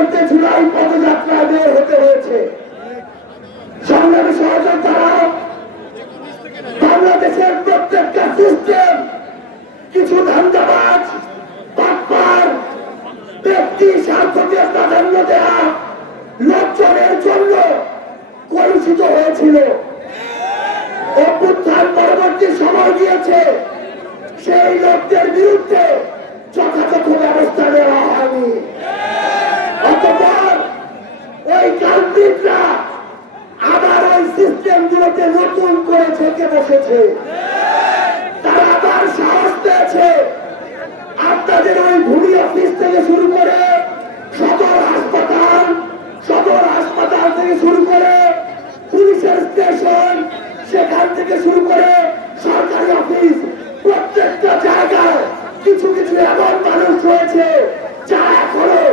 করতে ছিল এই পদযাত্রা বের হতে হয়েছে। বাংলাদেশের প্রত্যেকটা সিস্টেম কিছু ধান্দাবাজ ব্যক্তি স্বার্থকে প্রাধান্য দেওয়া লোকজনের জন্য কলুষিত হয়েছিল। অভ্যুত্থান পরবর্তী সময় দিয়েছে সেই লোকদের বিরুদ্ধে সিস্টেম গুলোকে নতুন করে থেকে বসেছে। তারা আবার সাহস পেয়েছে। আপনাদের ওই ভূমি অফিস থেকে শুরু করে সদর হাসপাতাল সদর হাসপাতাল থেকে শুরু করে পুলিশের স্টেশন, সেখান থেকে শুরু করে সরকারি অফিস, প্রত্যেকটা জায়গায় কিছু কিছু এমন মানুষ রয়েছে যারা এখনও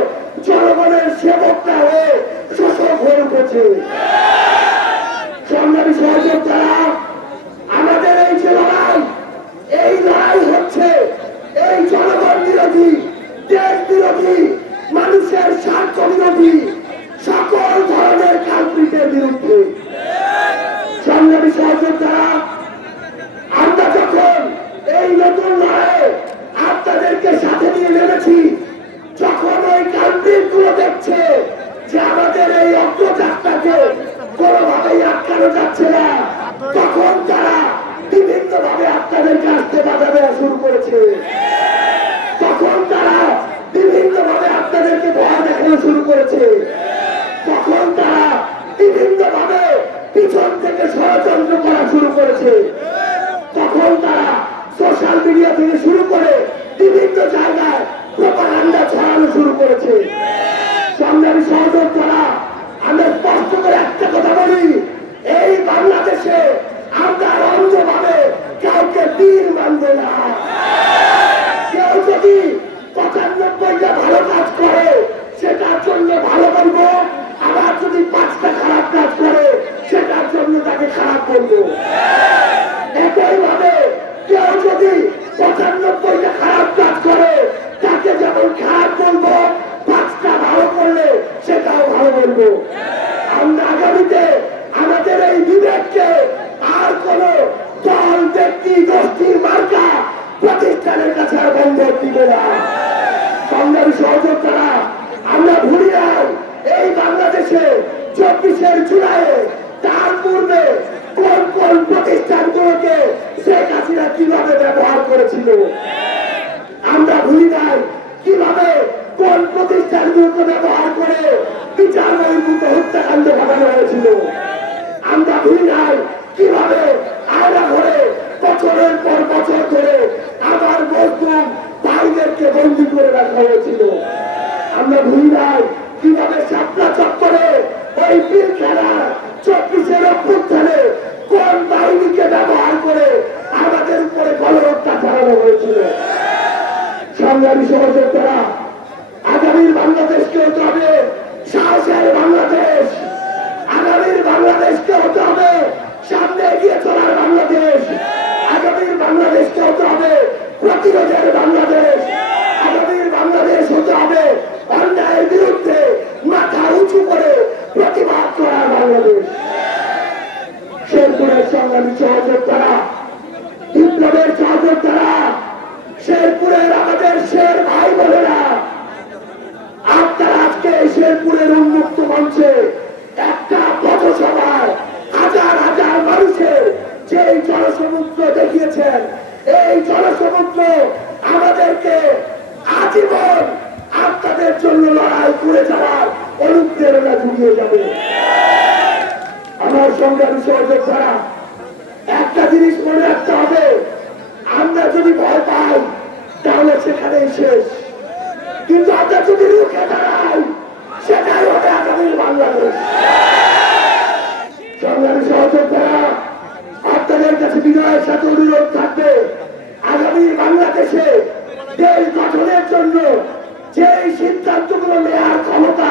জনগণের সেবকরা হয়ে শোষক হয়ে উঠেছে। সহযোগ আমাদের এই যে লড়াই, এই লড়াই হচ্ছে এই জনগণ বিরোধী, দেশ বিরোধী, মানুষের স্বার্থ বিরোধী, সকল ধরনের কাল্পিকের বিরুদ্ধে। সংগ্রামী সহযোগ দ্বারা আমরা যখন এই নতুন লড়াইয়ে আপনাদেরকে সাথে নিয়ে নেমেছি, যখন দেখছে যে আমাদের এই অগ্রযাত্রাকে কোনোভাবেই যাচ্ছে না তখন তারা বিভিন্ন ভাবে আপনাদেরকে আসতে বাধা দেওয়া শুরু করেছে। তখন তারা বিভিন্ন ভাবে আপনাদেরকে ভয় দেখানো শুরু করেছে। তখন তারা বিভিন্ন ভাবে পিছন থেকে ষড়যন্ত্র করা শুরু করেছে। তখন তারা সোশ্যাল মিডিয়া থেকে শুরু করে বিভিন্ন জায়গায় প্রপাগান্ডা ছড়ানো শুরু করেছে সংগ্রামী সহযোগ করা আমরা স্পষ্ট করে একটা কথা বলি এই বাংলাদেশে আমরা অন্ধভাবে কাউকে বীর মানব না কেউ যদি পঁচানব্বইটা ভালো কাজ করে সেটার জন্য ভালো বলব আবার যদি পাঁচটা খারাপ কাজ করে সেটার জন্য তাকে খারাপ বলব একইভাবে কেউ যদি পঁচানব্বইটা খারাপ কাজ করে তাকে যেমন খারাপ বলব পাঁচটা ভালো করলে সেটাও বলব আমরা আগামীতে আমাদের এই বিবেককে আর কোন দল, ব্যক্তি, গোষ্ঠীর মার্কা প্রতিষ্ঠানের কাছে আর বন্ধ দিব না। সংগ্রামী সহযোগ তারা আমরা ভুলি এই বাংলাদেশে চব্বিশের জুলাইয়ে তার পূর্বে কোন কোন প্রতিষ্ঠানগুলোকে শেখ হাসিনা কীভাবে ব্যবহার করেছিল? আমরা ভুলি নাই কীভাবে কোন প্রতিষ্ঠানগুলোকে ব্যবহার করে বিচার বহির্ভূত হত্যাকাণ্ড ঘটানো হয়েছিল। আমরা ভুলি ঘরে বছরের পর বছর আবার মজলুম ভাইদেরকে বন্দি করে রাখা হয়েছিল। আমরা ভুলি নাই। কীভাবে সাপলা চত্বরে ওই বিল খেলা চব্বিশের অভ্যুত্থানে কোন বাহিনীকে করে আমাদের উপরে গণহত্যা চালানো হয়েছিল? সংগ্রামী সহযোগিতারা আগামীর বাংলাদেশকে হতে হবে সাহসের বাংলাদেশ। আগামীর বাংলাদেশকে হতে হবে সামনে এগিয়ে চলার বাংলাদেশ। আগামীর বাংলাদেশকে হতে হবে প্রতিরোধের বাংলাদেশ। আগামীর বাংলাদেশ হতে হবে অন্যায়ের বিরুদ্ধে মাথা উঁচু করে প্রতিবাদ করার বাংলাদেশ। শেরপুরের সংগ্রামী সহযোগ তারা বিপ্লবের সহযোগ তারা শেরপুরের আমাদের শের ভাই বোনেরা জুগিয়ে যাবে। আমার সংগ্রামী সহযোগ ছাড়া একটা জিনিস মনে রাখতে হবে। আমরা যদি ভয় পাই, তাহলে সেখানেই শেষ। কিন্তু আমরা যদি রুখে দাঁড়াই, সেটাই হবে আগামীর বাংলাদেশ। সংগ্রামী সহযোগিতারা আপনাদের কাছে বিনয়ের সাথে অনুরোধ থাকবে, আগামী বাংলাদেশে দেশ গঠনের জন্য যে সিদ্ধান্তগুলো নেওয়ার ক্ষমতা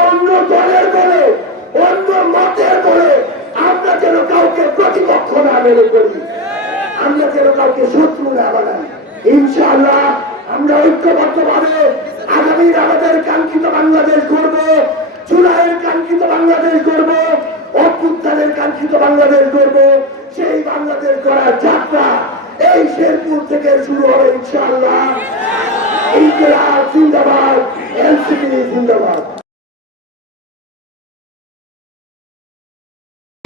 মেরে করি আমরা যেন কাউকে শত্রু না বানাই। ইনশাআল্লাহ আমরা ঐক্যবদ্ধভাবে আগামীর আমাদের কাঙ্ক্ষিত বাংলাদেশ করব জুলাইয়ের কাঙ্ক্ষিত বাংলাদেশ করব অভ্যুত্থানের কাঙ্ক্ষিত বাংলাদেশ করব সেই বাংলাদেশ করার যাত্রা এই শেরপুর থেকে শুরু হবে ইনশাআল্লাহ। ইনকিলাব জিন্দাবাদ এনসিপি জিন্দাবাদ।